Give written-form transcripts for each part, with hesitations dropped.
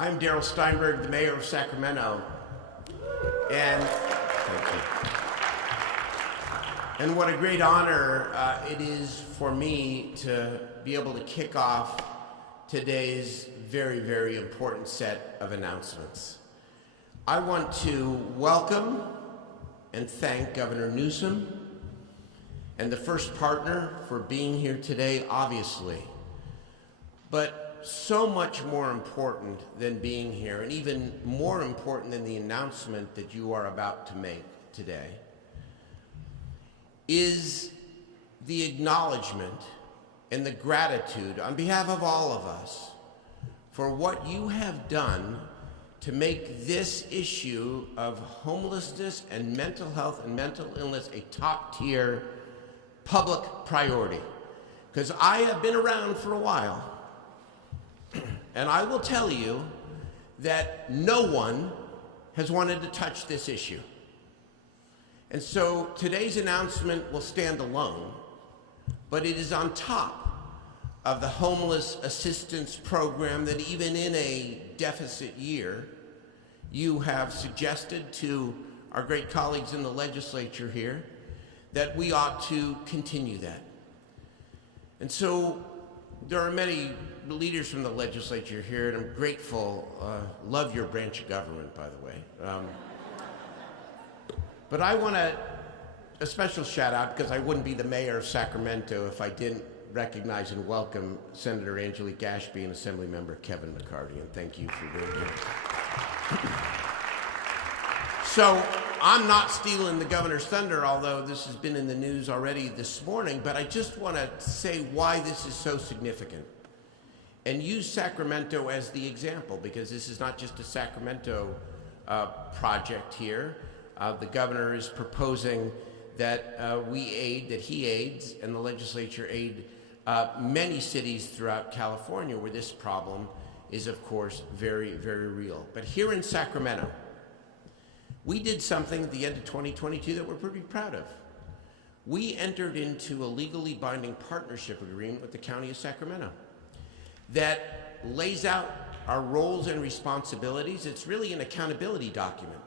I'm Darrell Steinberg, the mayor of Sacramento, and thank you. And what a great honor it is for me to be able to kick off today's very, very important set of announcements. I want to welcome and thank Governor Newsom and the First Partner for being here today, obviously. But so much more important than being here, and even more important than the announcement that you are about to make today, is the acknowledgement and the gratitude on behalf of all of us for what you have done to make this issue of homelessness and mental health and mental illness a top-tier public priority. Because I have been around for a while, and I will tell you that no one has wanted to touch this issue. And so today's announcement will stand alone, but it is on top of the homeless assistance program that even in a deficit year, you have suggested to our great colleagues in the legislature here that we ought to continue that. And so there are many leaders from the legislature here, and I'm grateful. Love your branch of government, by the way. But I want a special shout out, because I wouldn't be the mayor of Sacramento if I didn't recognize and welcome Senator Angelique Ashby and Assemblymember Kevin McCarty, and thank you for being here. So I'm not stealing the governor's thunder, although this has been in the news already this morning, but I just want to say why this is so significant and use Sacramento as the example, because this is not just a Sacramento project here. The governor is proposing that he aids, and the legislature aid many cities throughout California where this problem is, of course, very, very real. But here in Sacramento, we did something at the end of 2022 that we're pretty proud of. We entered into a legally binding partnership agreement with the County of Sacramento that lays out our roles and responsibilities. It's really an accountability document,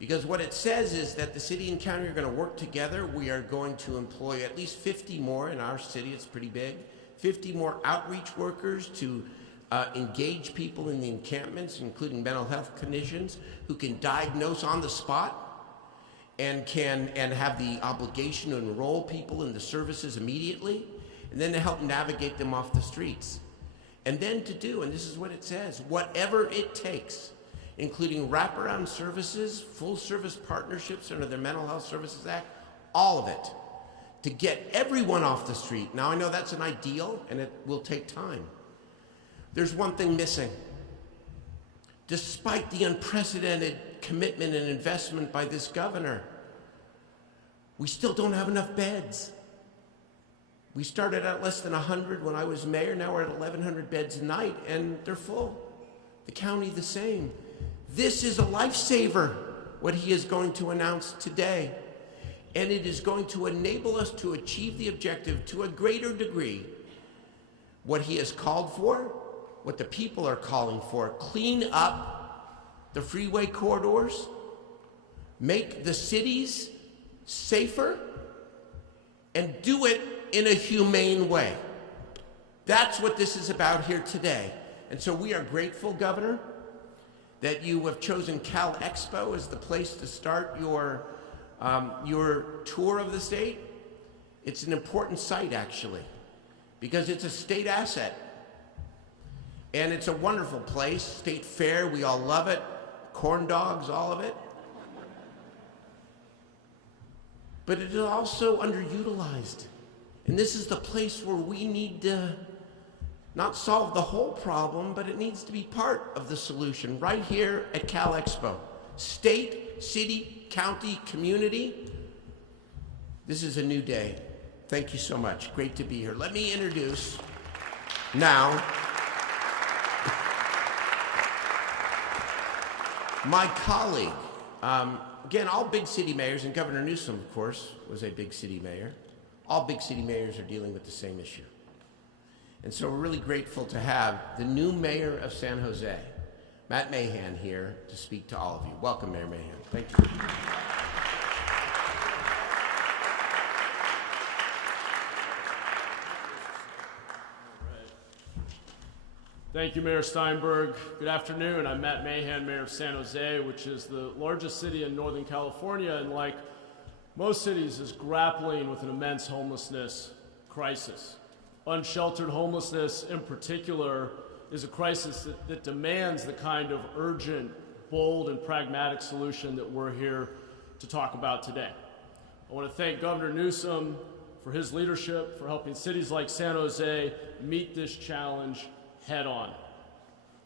because what it says is that the city and county are going to work together. We are going to employ at least 50 more in our city. It's pretty big. 50 more outreach workers to engage people in the encampments, including mental health clinicians who can diagnose on the spot and have the obligation to enroll people in the services immediately, and then to help navigate them off the streets. And then to do, and this is what it says, whatever it takes, including wraparound services, full service partnerships under the Mental Health Services Act, all of it, to get everyone off the street. Now, I know that's an ideal, and it will take time. There's one thing missing. Despite the unprecedented commitment and investment by this governor, we still don't have enough beds. We started at less than 100 when I was mayor. Now we're at 1,100 beds a night, and they're full. The county the same. This is a lifesaver, what he is going to announce today. And it is going to enable us to achieve the objective to a greater degree. What he has called for, what the people are calling for: clean up the freeway corridors, make the cities safer, and do it in a humane way. That's what this is about here today. And so we are grateful, Governor, that you have chosen Cal Expo as the place to start your tour of the state. It's an important site, actually, because it's a state asset. And it's a wonderful place. State Fair, we all love it. Corn dogs, all of it. But it is also underutilized. And this is the place where we need to not solve the whole problem, but it needs to be part of the solution right here at Cal Expo. State, city, county, community. This is a new day. Thank you so much. Great to be here. Let me introduce now my colleague. Again, all big city mayors, and Governor Newsom, of course, was a big city mayor. All big city mayors are dealing with the same issue. And so we're really grateful to have the new mayor of San Jose, Matt Mahan here to speak to all of you. Welcome, Mayor Mahan. Thank you. Thank you, Mayor Steinberg. Good afternoon. I'm Matt Mahan, Mayor of San Jose, which is the largest city in Northern California, and like most cities is grappling with an immense homelessness crisis. Unsheltered homelessness in particular is a crisis that demands the kind of urgent, bold, and pragmatic solution that we're here to talk about today. I want to thank Governor Newsom for his leadership, for helping cities like San Jose meet this challenge head on.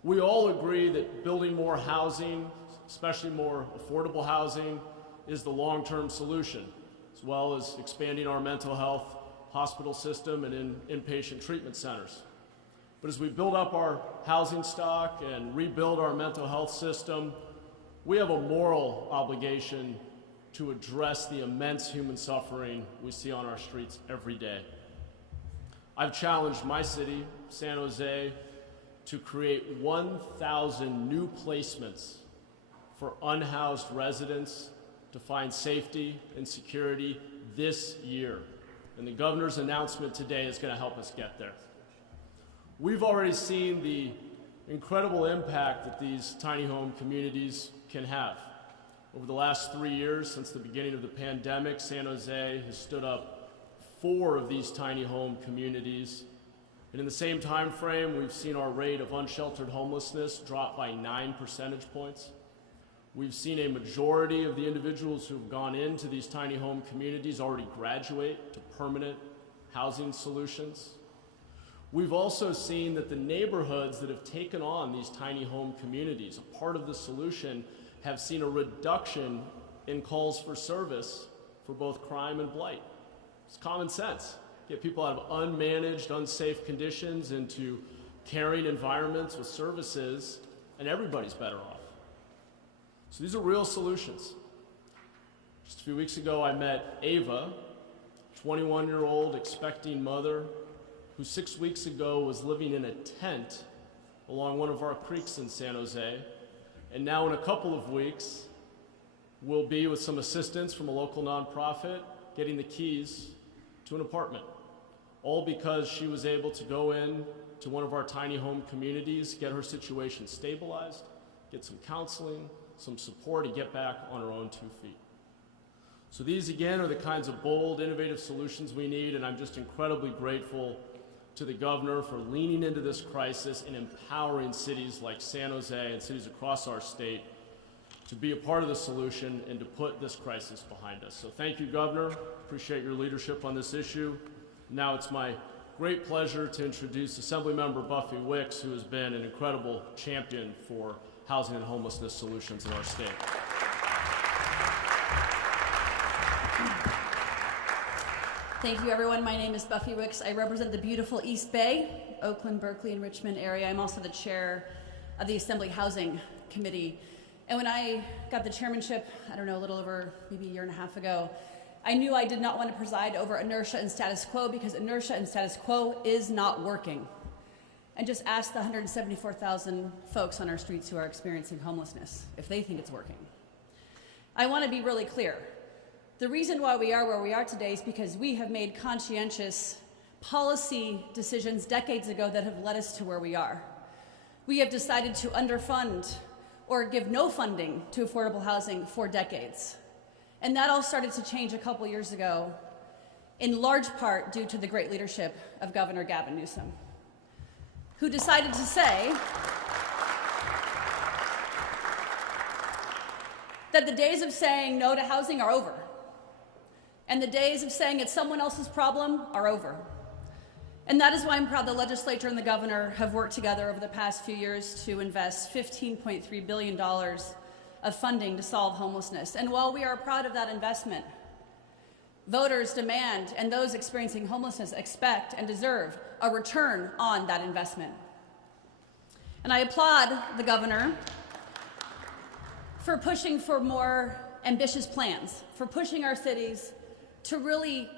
We all agree that building more housing, especially more affordable housing, is the long-term solution, as well as expanding our mental health hospital system and inpatient treatment centers. But as we build up our housing stock and rebuild our mental health system, we have a moral obligation to address the immense human suffering we see on our streets every day. I've challenged my city, San Jose, to create 1,000 new placements for unhoused residents to find safety and security this year. And the governor's announcement today is going to help us get there. We've already seen the incredible impact that these tiny home communities can have. Over the last 3 years, since the beginning of the pandemic, San Jose has stood up 4 of these tiny home communities. And in the same time frame, we've seen our rate of unsheltered homelessness drop by 9 percentage points. We've seen a majority of the individuals who've gone into these tiny home communities already graduate to permanent housing solutions. We've also seen that the neighborhoods that have taken on these tiny home communities, a part of the solution, have seen a reduction in calls for service for both crime and blight. It's common sense. Get people out of unmanaged, unsafe conditions into caring environments with services, and everybody's better off. So these are real solutions. Just a few weeks ago, I met Ava, 21-year-old expecting mother, who 6 weeks ago was living in a tent along one of our creeks in San Jose, and now in a couple of weeks will be, with some assistance from a local nonprofit, getting the keys to an apartment, all because she was able to go in to one of our tiny home communities, get her situation stabilized, get some counseling, some support, and get back on her own 2 feet. So these, again, are the kinds of bold, innovative solutions we need, and I'm just incredibly grateful to the governor for leaning into this crisis and empowering cities like San Jose and cities across our state to be a part of the solution and to put this crisis behind us. So thank you, Governor. Appreciate your leadership on this issue. Now it's my great pleasure to introduce Assemblymember Buffy Wicks, who has been an incredible champion for housing and homelessness solutions in our state. Thank you, everyone. My name is Buffy Wicks. I represent the beautiful East Bay, Oakland, Berkeley, and Richmond area. I'm also the chair of the Assembly Housing Committee. And when I got the chairmanship, I don't know, a little over maybe a year and a half ago, I knew I did not want to preside over inertia and status quo, because inertia and status quo is not working. And just ask the 174,000 folks on our streets who are experiencing homelessness if they think it's working. I want to be really clear. The reason why we are where we are today is because we have made conscientious policy decisions decades ago that have led us to where we are. We have decided to underfund or give no funding to affordable housing for decades. And that all started to change a couple years ago, in large part due to the great leadership of Governor Gavin Newsom, who decided to say that the days of saying no to housing are over, and the days of saying it's someone else's problem are over. And that is why I'm proud the legislature and the governor have worked together over the past few years to invest $15.3 billion of funding to solve homelessness. And while we are proud of that investment, voters demand, and those experiencing homelessness expect and deserve, a return on that investment. And I applaud the governor for pushing for more ambitious plans, for pushing our cities to really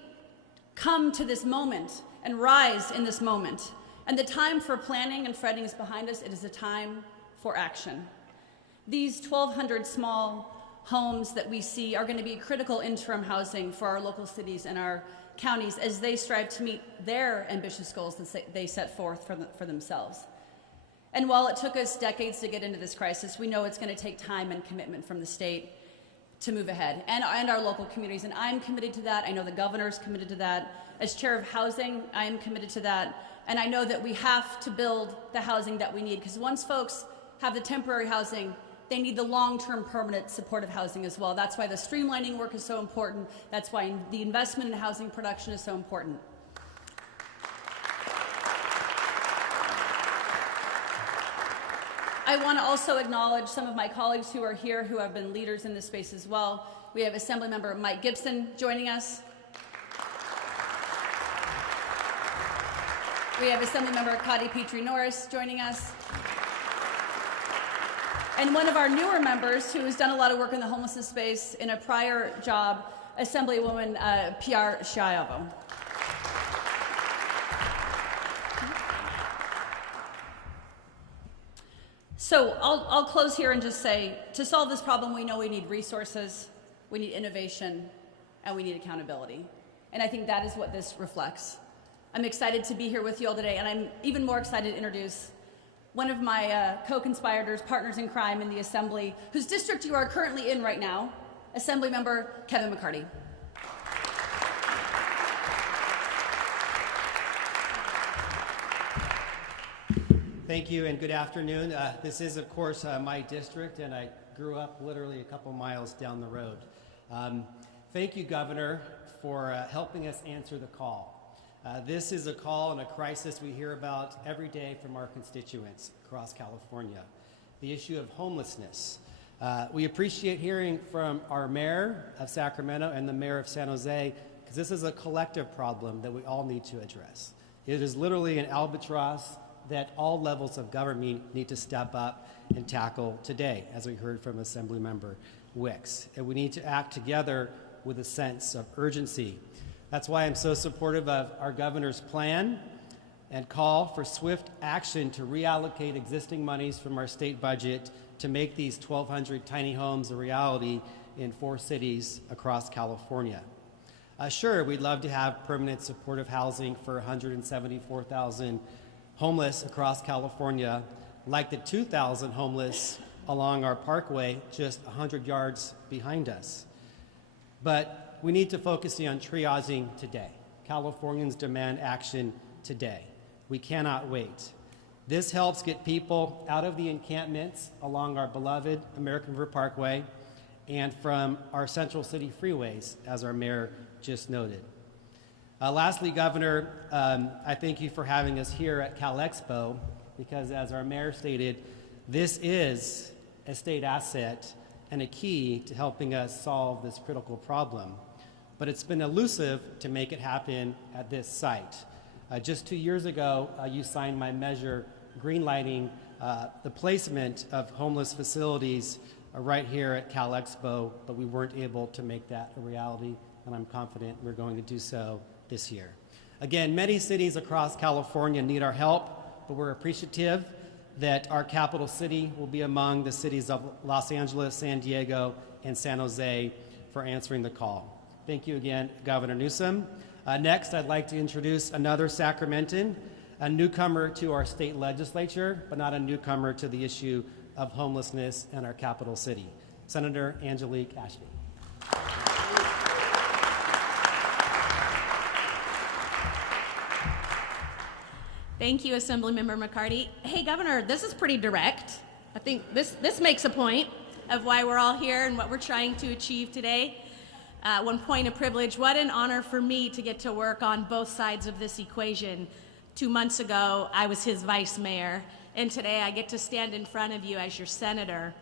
come to this moment and rise in this moment. And the time for planning and fretting is behind us. It is a time for action. These 1,200 small homes that we see are going to be critical interim housing for our local cities and our counties as they strive to meet their ambitious goals that they set forth for themselves. And while it took us decades to get into this crisis, we know it's going to take time and commitment from the state to move ahead, and our local communities. And I'm committed to that. I know the governor's committed to that. As chair of housing, I am committed to that. And I know that we have to build the housing that we need, because once folks have the temporary housing, they need the long-term permanent supportive housing as well. That's why the streamlining work is so important. That's why the investment in housing production is so important. I want to also acknowledge some of my colleagues who are here who have been leaders in this space as well. We have Assemblymember Mike Gibson joining us. We have Assemblymember Kadi Petrie-Norris joining us. And one of our newer members who has done a lot of work in the homelessness space in a prior job, Assemblywoman Piar Shaiovo. So I'll close here and just say, to solve this problem, we know we need resources, we need innovation, and we need accountability. And I think that is what this reflects. I'm excited to be here with you all today, and I'm even more excited to introduce one of my co-conspirators, partners in crime in the Assembly, whose district you are currently in right now, Assemblymember Kevin McCarty. Thank you and good afternoon. This is, of course, my district, and I grew up literally a couple miles down the road. Thank you, Governor, for helping us answer the call. This is a call and a crisis we hear about every day from our constituents across California, the issue of homelessness. We appreciate hearing from our mayor of Sacramento and the mayor of San Jose, because this is a collective problem that we all need to address. It is literally an albatross that all levels of government need to step up and tackle today, as we heard from Assemblymember Wicks. And we need to act together with a sense of urgency. That's why I'm so supportive of our governor's plan and call for swift action to reallocate existing monies from our state budget to make these 1,200 tiny homes a reality in 4 cities across California. Sure, we'd love to have permanent supportive housing for 174,000 homeless across California, like the 2,000 homeless along our parkway just 100 yards behind us. But we need to focus on triaging today. Californians demand action today. We cannot wait. This helps get people out of the encampments along our beloved American River Parkway and from our central city freeways, as our mayor just noted. Lastly, Governor, I thank you for having us here at Cal Expo, because as our mayor stated, this is a state asset and a key to helping us solve this critical problem. But it's been elusive to make it happen at this site. Just 2 years ago, you signed my measure greenlighting the placement of homeless facilities right here at Cal Expo, but we weren't able to make that a reality, and I'm confident we're going to do so this year. Again, many cities across California need our help, but we're appreciative that our capital city will be among the cities of Los Angeles, San Diego, and San Jose for answering the call. Thank you again, Governor Newsom. Next, I'd like to introduce another Sacramentan, a newcomer to our state legislature, but not a newcomer to the issue of homelessness in our capital city, Senator Angelique Ashby. Thank you, Assemblymember McCarty. Hey, Governor, this is pretty direct. I think this makes a point of why we're all here and what we're trying to achieve today. One point of privilege. What an honor for me to get to work on both sides of this equation. 2 months ago, I was his vice mayor, and today I get to stand in front of you as your senator.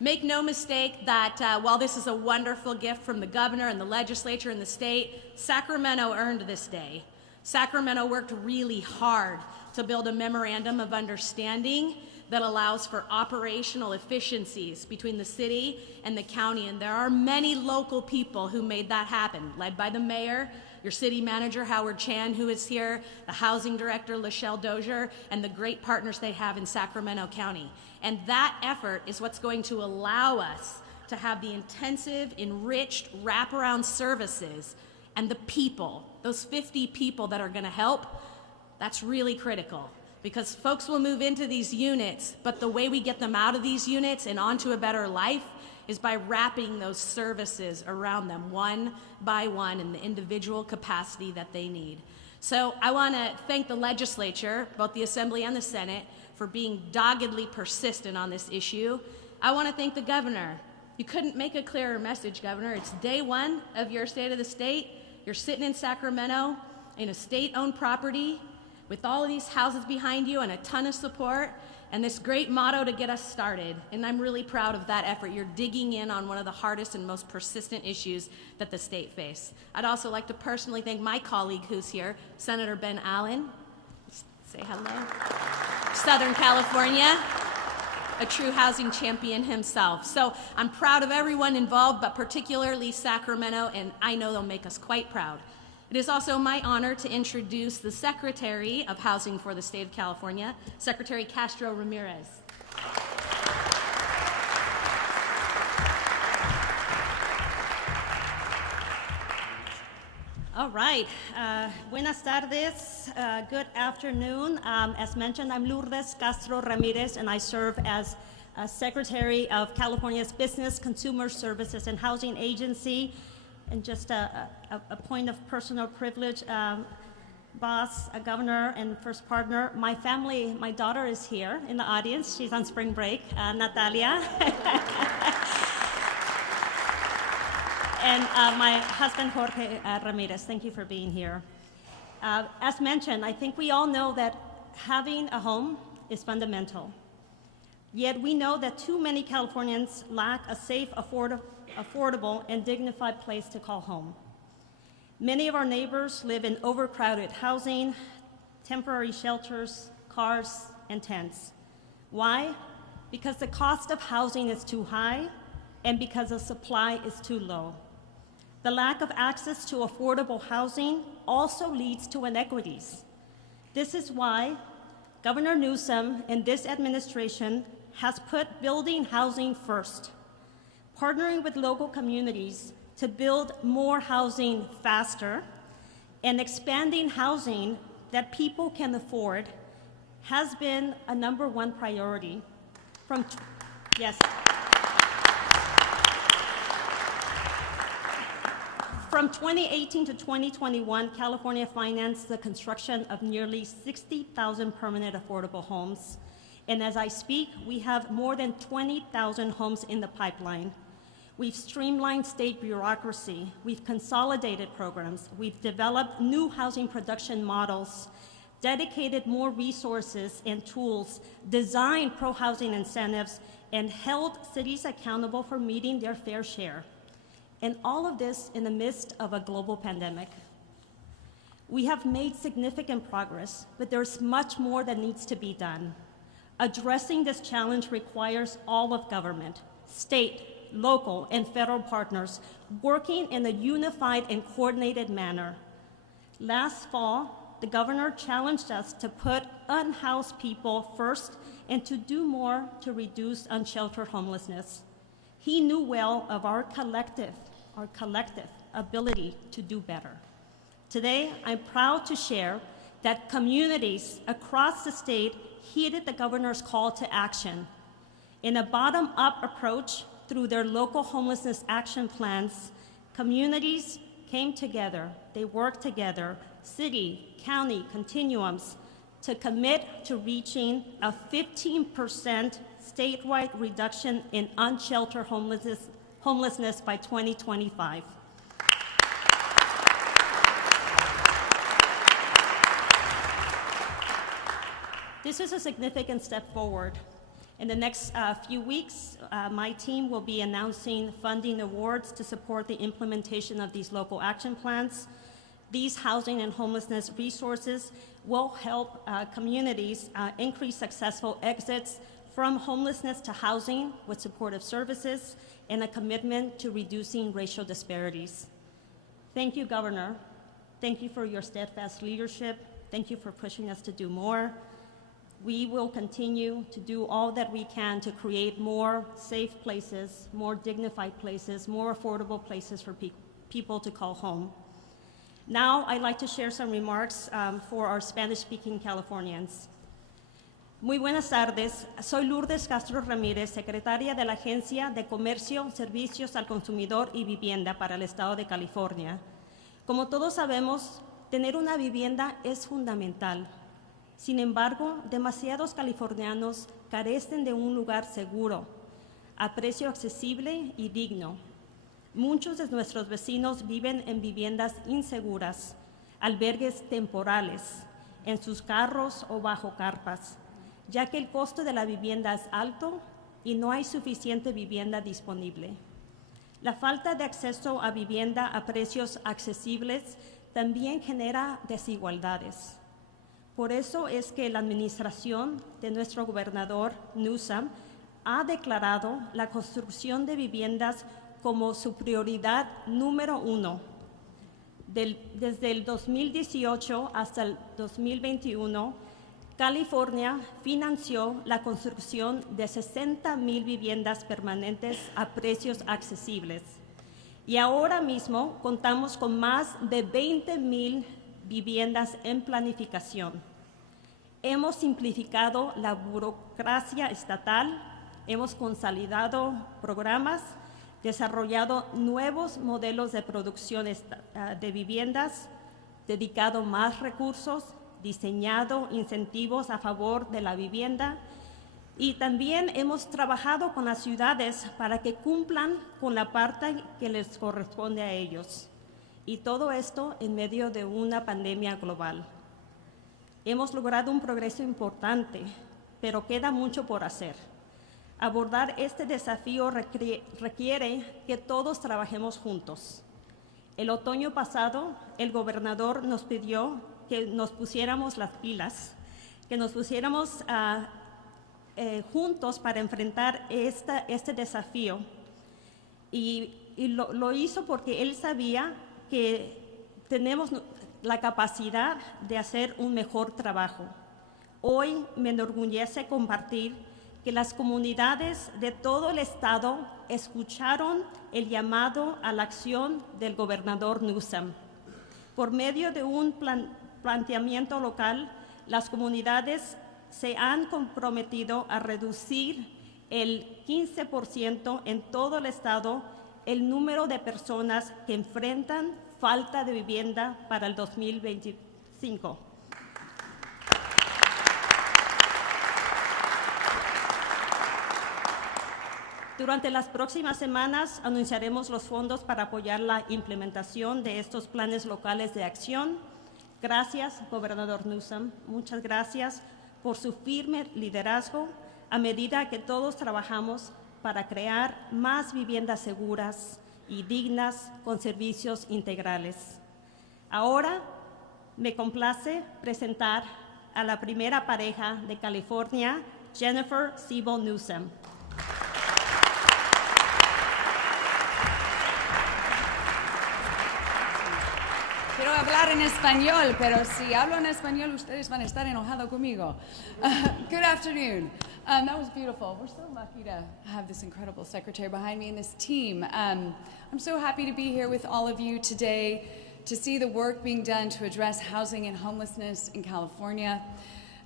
Make no mistake that while this is a wonderful gift from the governor and the legislature and the state, Sacramento earned this day. Sacramento worked really hard to build a memorandum of understanding that allows for operational efficiencies between the city and the county, and there are many local people who made that happen, led by the mayor, your city manager, Howard Chan, who is here, the housing director, Lachelle Dozier, and the great partners they have in Sacramento County. And that effort is what's going to allow us to have the intensive, enriched wraparound services and the people, those 50 people that are going to help. That's really critical, because folks will move into these units, but the way we get them out of these units and onto a better life is by wrapping those services around them one by one in the individual capacity that they need. So I want to thank the legislature, both the Assembly and the Senate, for being doggedly persistent on this issue. I want to thank the governor. You couldn't make a clearer message, Governor. It's day one of your State of the State. You're sitting in Sacramento in a state-owned property with all of these houses behind you and a ton of support and this great motto to get us started. And I'm really proud of that effort. You're digging in on one of the hardest and most persistent issues that the state faces. I'd also like to personally thank my colleague who's here, Senator Ben Allen. Say hello. Southern California, a true housing champion himself. So I'm proud of everyone involved, but particularly Sacramento, and I know they'll make us quite proud. It is also my honor to introduce the Secretary of Housing for the State of California, Secretary Castro Ramirez. All right. Buenas tardes. Good afternoon. As mentioned, I'm Lourdes Castro Ramirez, and I serve as Secretary of California's Business, Consumer Services, and Housing Agency. And just a point of personal privilege, boss, governor, and first partner, my family, my daughter is here in the audience. She's on spring break, Natalia. And my husband, Jorge Ramirez. Thank you for being here. As mentioned, I think we all know that having a home is fundamental. Yet we know that too many Californians lack a safe, affordable, and dignified place to call home. Many of our neighbors live in overcrowded housing, temporary shelters, cars, and tents. Why? Because the cost of housing is too high and because the supply is too low. The lack of access to affordable housing also leads to inequities. This is why Governor Newsom and this administration has put building housing first, partnering with local communities to build more housing faster, and expanding housing that people can afford has been a #1 priority. From 2018 to 2021, California financed the construction of nearly 60,000 permanent affordable homes. And as I speak, we have more than 20,000 homes in the pipeline. We've streamlined state bureaucracy. We've consolidated programs. We've developed new housing production models, dedicated more resources and tools, designed pro-housing incentives, and held cities accountable for meeting their fair share. And all of this in the midst of a global pandemic. We have made significant progress, but there's much more that needs to be done. Addressing this challenge requires all of government, state, local, and federal partners working in a unified and coordinated manner. Last fall, the governor challenged us to put unhoused people first and to do more to reduce unsheltered homelessness. He knew well of our collective ability to do better. Today, I'm proud to share that communities across the state heeded the governor's call to action. In a bottom-up approach through their local homelessness action plans, communities came together, they worked together, city, county, continuums, to commit to reaching a 15% statewide reduction in unsheltered homelessness by 2025. This is a significant step forward. In the next few weeks, my team will be announcing funding awards to support the implementation of these local action plans. These housing and homelessness resources will help communities increase successful exits from homelessness to housing with supportive services and a commitment to reducing racial disparities. Thank you, Governor. Thank you for your steadfast leadership. Thank you for pushing us to do more. We will continue to do all that we can to create more safe places, more dignified places, more affordable places for people to call home. Now, I'd like to share some remarks for our Spanish-speaking Californians. Muy buenas tardes. Soy Lourdes Castro Ramírez, secretaria de la Agencia de Comercio, Servicios al Consumidor y Vivienda para el Estado de California. Como todos sabemos, tener una vivienda es fundamental. Sin embargo, demasiados californianos carecen de un lugar seguro, a precio accesible y digno. Muchos de nuestros vecinos viven en viviendas inseguras, albergues temporales, en sus carros o bajo carpas, ya que el costo de la vivienda es alto y no hay suficiente vivienda disponible. La falta de acceso a vivienda a precios accesibles también genera desigualdades. Por eso es que la administración de nuestro gobernador Newsom ha declarado la construcción de viviendas como su prioridad número 1. Desde el 2018 hasta el 2021, California financió la construcción de 60,000 viviendas permanentes a precios accesibles. Y ahora mismo contamos con más de 20,000 viviendas en planificación. Hemos simplificado la burocracia estatal, hemos consolidado programas, desarrollado nuevos modelos de producción de viviendas, dedicado más recursos, diseñado incentivos a favor de la vivienda y también hemos trabajado con las ciudades para que cumplan con la parte que les corresponde a ellos. Y todo esto en medio de una pandemia global. Hemos logrado un progreso importante, pero queda mucho por hacer. Abordar este desafío requiere que todos trabajemos juntos. El otoño pasado, el gobernador nos pidió que nos pusiéramos las pilas, que nos pusiéramos juntos para enfrentar este desafío. Y lo hizo porque él sabía que tenemos la capacidad de hacer un mejor trabajo. Hoy me enorgullece compartir que las comunidades de todo el estado escucharon el llamado a la acción del gobernador Newsom. Por medio de un planteamiento local, las comunidades se han comprometido a reducir el 15% en todo el estado el número de personas que enfrentan falta de vivienda para el 2025. Durante las próximas semanas anunciaremos los fondos para apoyar la implementación de estos planes locales de acción. Gracias, gobernador Newsom. Muchas gracias por su firme liderazgo a medida que todos trabajamos para crear más viviendas seguras y dignas con servicios integrales. Ahora me complace presentar a la primera pareja de California, Jennifer Siebel Newsom. Quiero hablar en español, pero si hablo en español, ustedes van a estar enojados conmigo. Good afternoon. That was beautiful. We're so lucky to have this incredible secretary behind me and this team. I'm so happy to be here with all of you today to see the work being done to address housing and homelessness in California.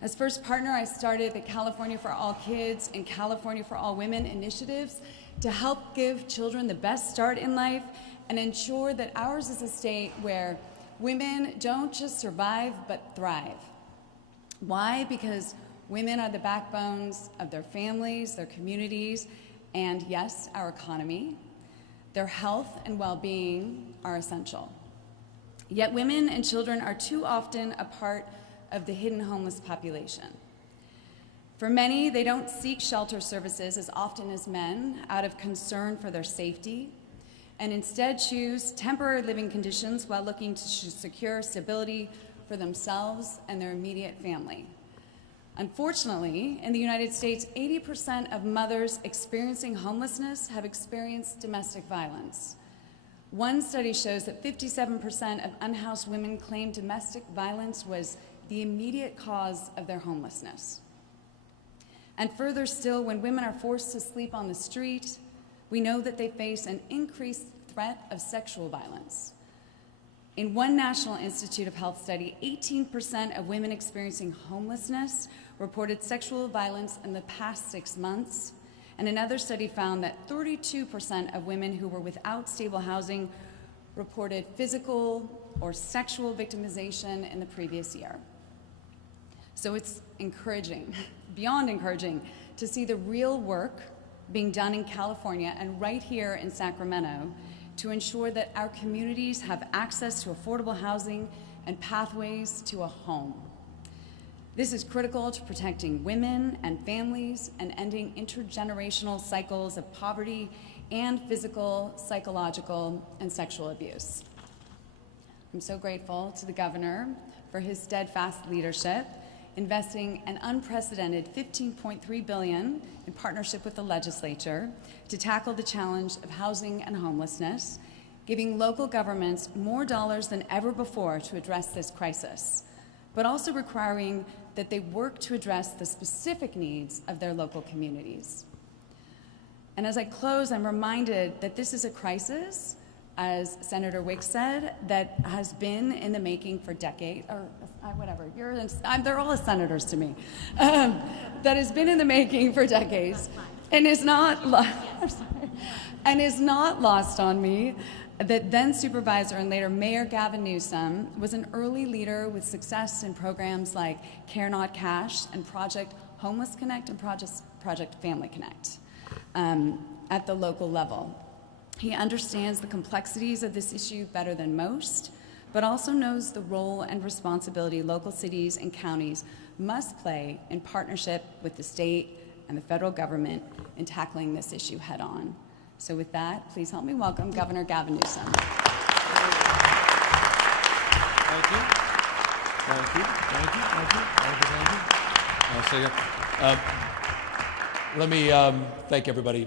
As first partner, I started the California for All Kids and California for All Women initiatives to help give children the best start in life and ensure that ours is a state where women don't just survive, but thrive. Why? Because women are the backbones of their families, their communities, and yes, our economy. Their health and well-being are essential. Yet women and children are too often a part of the hidden homeless population. For many, they don't seek shelter services as often as men out of concern for their safety, and instead choose temporary living conditions while looking to secure stability for themselves and their immediate family. Unfortunately, in the United States, 80% of mothers experiencing homelessness have experienced domestic violence. One study shows that 57% of unhoused women claim domestic violence was the immediate cause of their homelessness. And further still, when women are forced to sleep on the street, we know that they face an increased threat of sexual violence. In one National Institute of Health study, 18% of women experiencing homelessness reported sexual violence in the past 6 months. And another study found that 32% of women who were without stable housing reported physical or sexual victimization in the previous year. So it's encouraging, beyond encouraging, to see the real work being done in California and right here in Sacramento to ensure that our communities have access to affordable housing and pathways to a home. This is critical to protecting women and families and ending intergenerational cycles of poverty and physical, psychological, and sexual abuse. I'm so grateful to the governor for his steadfast leadership, investing an unprecedented $15.3 billion in partnership with the legislature to tackle the challenge of housing and homelessness, giving local governments more dollars than ever before to address this crisis, but also requiring that they work to address the specific needs of their local communities. And as I close, I'm reminded that this is a crisis, as Senator Wicks said, that has been in the making for decades, or whatever, they're all senators to me, that has been in the making for decades, and is not, and is not lost on me that then Supervisor and later Mayor Gavin Newsom was an early leader with success in programs like Care Not Cash and Project Homeless Connect and Project Family Connect at the local level. He understands the complexities of this issue better than most, but also knows the role and responsibility local cities and counties must play in partnership with the state and the federal government in tackling this issue head on. So with that, please help me welcome Governor Gavin Newsom. Thank you. Thank you. Thank you. Thank you. Thank you. Thank you. Let me thank everybody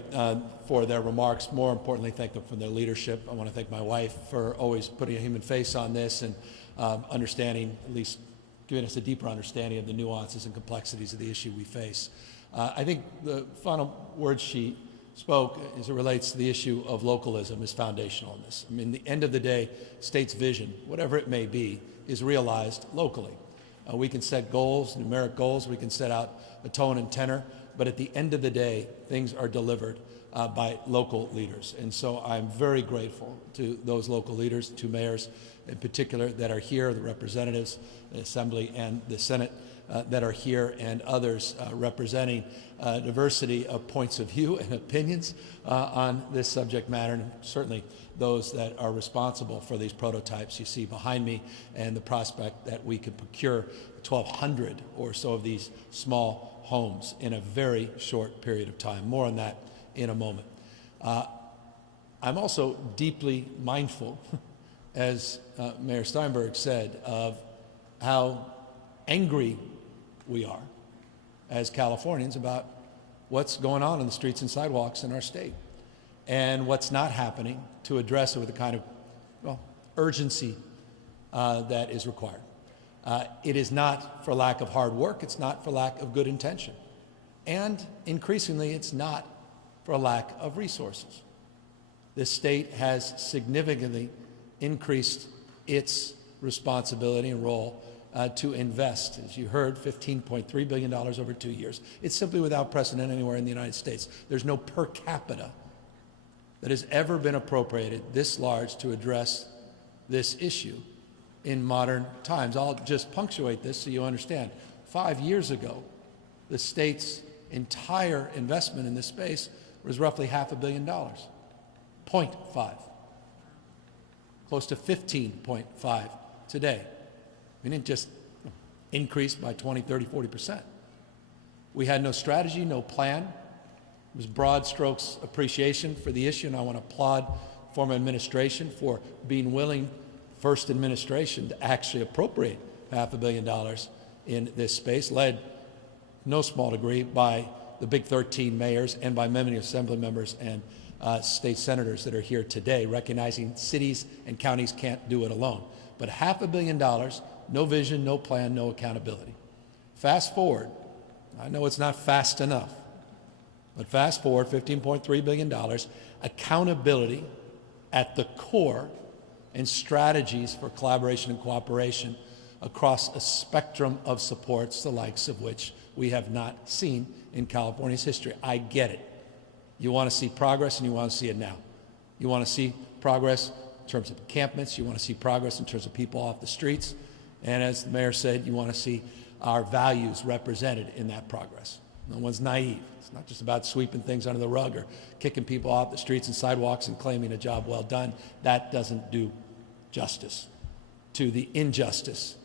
for their remarks. More importantly, thank them for their leadership. I want to thank my wife for always putting a human face on this and understanding, at least giving us a deeper understanding of the nuances and complexities of the issue we face. I think the final words she spoke as it relates to the issue of localism is foundational in this. I mean, the end of the day, state's vision, whatever it may be, is realized locally. We can set goals, numeric goals, we can set out a tone and tenor, but at the end of the day, things are delivered by local leaders. And so I'm very grateful to those local leaders, to mayors in particular that are here, the representatives, the Assembly and the Senate that are here, and others representing diversity of points of view and opinions on this subject matter, and certainly those that are responsible for these prototypes you see behind me, and the prospect that we could procure 1,200 or so of these small homes in a very short period of time. More on that in a moment. I'm also deeply mindful, as Mayor Steinberg said, of how angry we are as Californians about what's going on in the streets and sidewalks in our state and what's not happening to address it with the kind of, well, urgency that is required. It is not for lack of hard work, it's not for lack of good intention, and increasingly it's not for a lack of resources. This state has significantly increased its responsibility and role to invest. As you heard, $15.3 billion over 2 years. It's simply without precedent anywhere in the United States. There's no per capita that has ever been appropriated this large to address this issue in modern times. I'll just punctuate this so you understand. 5 years ago, the state's entire investment in this space was roughly $500 million, 0.5, close to 15.5 today. We didn't just increase by 20, 30, 40%. We had no strategy, no plan. It was broad strokes appreciation for the issue, and I want to applaud former administration for being willing, first administration, to actually appropriate $500 million in this space, led no small degree by the Big 13 mayors and by many assembly members and state senators that are here today, recognizing cities and counties can't do it alone. But $500 million, no vision, no plan, no accountability. Fast forward, I know it's not fast enough, but fast forward, $15.3 billion, accountability at the core, and strategies for collaboration and cooperation across a spectrum of supports, the likes of which we have not seen in California's history. I get it. You want to see progress, and you want to see it now. You want to see progress in terms of encampments. You want to see progress in terms of people off the streets. And as the mayor said, you want to see our values represented in that progress. No one's naive. It's not just about sweeping things under the rug or kicking people off the streets and sidewalks and claiming a job well done. That doesn't do justice to the injustice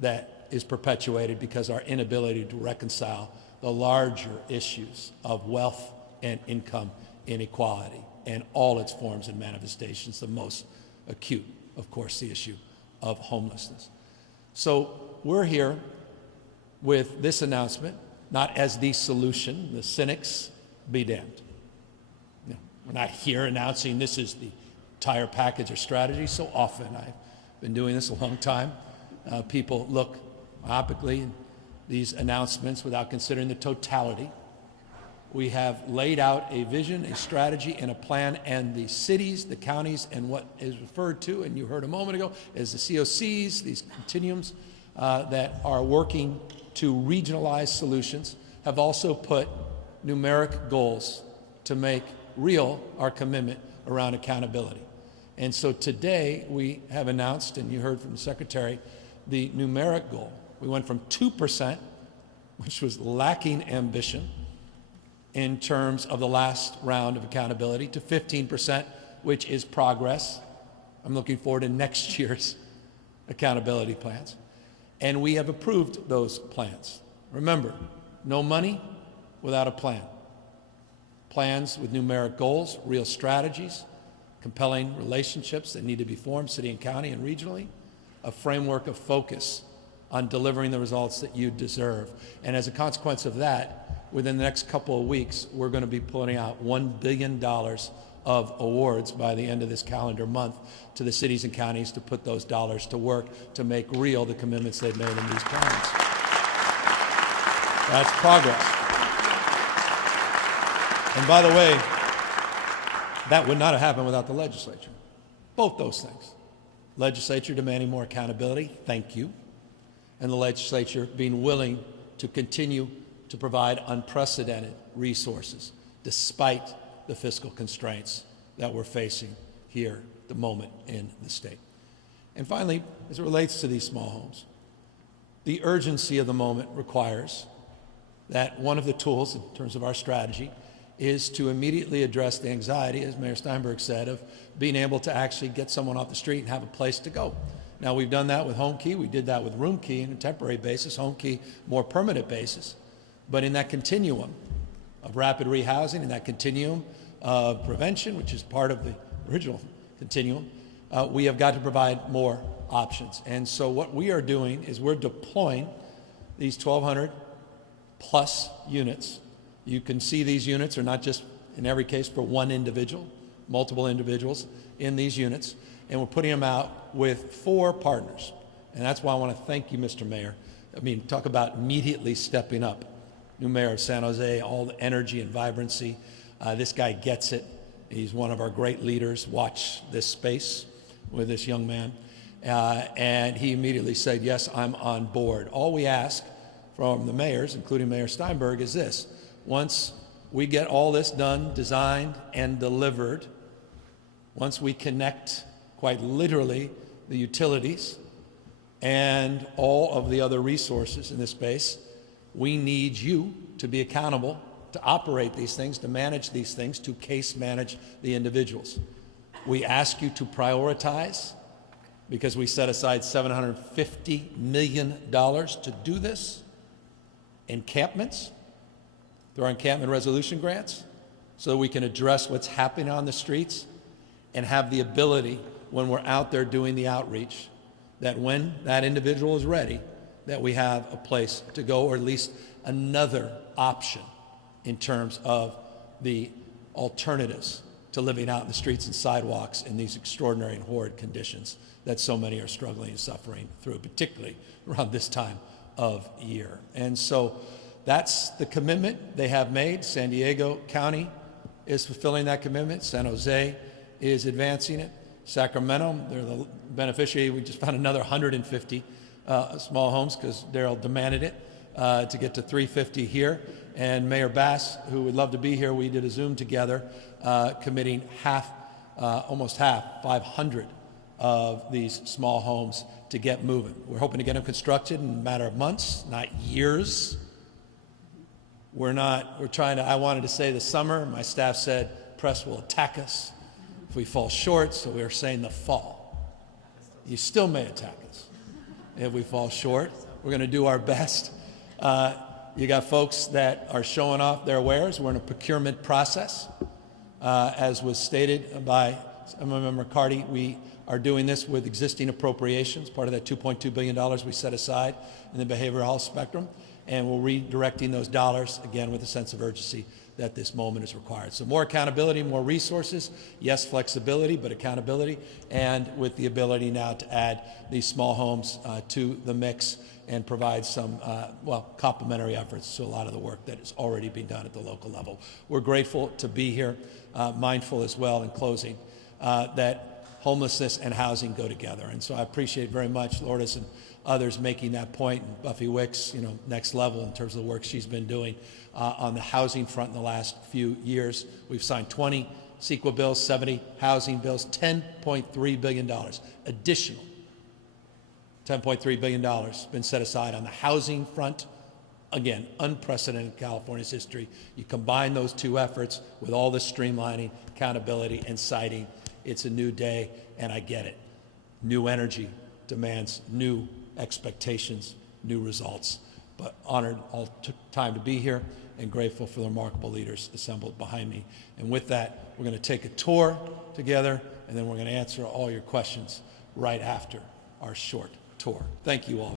that is perpetuated because our inability to reconcile the larger issues of wealth and income inequality and all its forms and manifestations, the most acute, of course, the issue of homelessness. So we're here with this announcement, not as the solution. The cynics be damned. No, we're not here announcing this is the entire package or strategy. So often, I've been doing this a long time, people look myopically at these announcements without considering the totality. We have laid out a vision, a strategy, and a plan, and the cities, the counties, and what is referred to, and you heard a moment ago, as the COCs, these continuums that are working to regionalize solutions, have also put numeric goals to make real our commitment around accountability. And so today we have announced, and you heard from the Secretary, the numeric goal. We went from 2%, which was lacking ambition in terms of the last round of accountability, to 15%, which is progress. I'm looking forward to next year's accountability plans. And we have approved those plans. Remember, no money without a plan. Plans with numeric goals, real strategies, compelling relationships that need to be formed, city and county and regionally, a framework of focus on delivering the results that you deserve. And as a consequence of that, within the next couple of weeks, we're going to be putting out $1 billion of awards by the end of this calendar month to the cities and counties to put those dollars to work to make real the commitments they've made in these plans. That's progress. And by the way, that would not have happened without the legislature. Both those things. Legislature demanding more accountability, thank you. And the legislature being willing to continue to provide unprecedented resources despite the fiscal constraints that we're facing here at the moment in the state. And finally, as it relates to these small homes, the urgency of the moment requires that one of the tools in terms of our strategy is to immediately address the anxiety, as Mayor Steinberg said, of being able to actually get someone off the street and have a place to go. Now, we've done that with Home Key. We did that with Room Key on a temporary basis, Home Key more permanent basis. But in that continuum of rapid rehousing, in that continuum of prevention, which is part of the original continuum, we have got to provide more options. And so what we are doing is we're deploying these 1,200 plus units. You can see these units are not just, in every case, for one individual, multiple individuals in these units, and we're putting them out with 4 partners. And that's why I want to thank you, Mr. Mayor. I mean, talk about immediately stepping up. New mayor of San Jose, all the energy and vibrancy. This guy gets it. He's one of our great leaders. Watch this space with this young man. And he immediately said, yes, I'm on board. All we ask from the mayors, including Mayor Steinberg, is this. Once we get all this done, designed, and delivered, once we connect, quite literally, the utilities and all of the other resources in this space, we need you to be accountable to operate these things, to manage these things, to case manage the individuals. We ask you to prioritize because we set aside $750 million to do this. Encampments, through our encampment resolution grants, so that we can address what's happening on the streets and have the ability, when we're out there doing the outreach, that when that individual is ready, that we have a place to go, or at least another option in terms of the alternatives to to living out in the streets and sidewalks in these extraordinary and horrid conditions that so many are struggling and suffering through, particularly around this time of year. And so that's the commitment they have made. San Diego County is fulfilling that commitment. San Jose is advancing it. Sacramento, they're the beneficiary. We just found another 150 small homes because Darrell demanded it to get to 350 here. And Mayor Bass, who would love to be here, we did a Zoom together, committing almost half, 500 of these small homes to get moving. We're hoping to get them constructed in a matter of months, not years. We're trying to, I wanted to say this summer, my staff said, press will attack us if we fall short, so we are saying the fall. You still may attack us if we fall short. We're going to do our best. You got folks that are showing off their wares. We're in a procurement process. As was stated by Member McCarty, we are doing this with existing appropriations, part of that $2.2 billion we set aside in the behavioral health spectrum, and we're redirecting those dollars, again, with a sense of urgency that this moment is required. So more accountability, more resources, yes, flexibility, but accountability, and with the ability now to add these small homes to the mix and provide some, complementary efforts to a lot of the work that is already being done at the local level. We're grateful to be here, mindful as well in closing that homelessness and housing go together. And so I appreciate very much Lourdes and others making that point, and Buffy Wicks, next level in terms of the work she's been doing on the housing front in the last few years. We've signed 20 CEQA bills, 70 housing bills, $10.3 billion additional. $10.3 billion been set aside on the housing front. Again, unprecedented in California's history. You combine those two efforts with all the streamlining, accountability, and siting, it's a new day, and I get it. New energy demands new expectations, new results. But honored all took time to be here and grateful for the remarkable leaders assembled behind me. And with that, we're going to take a tour together, and then we're going to answer all your questions right after our short tour. Thank you all.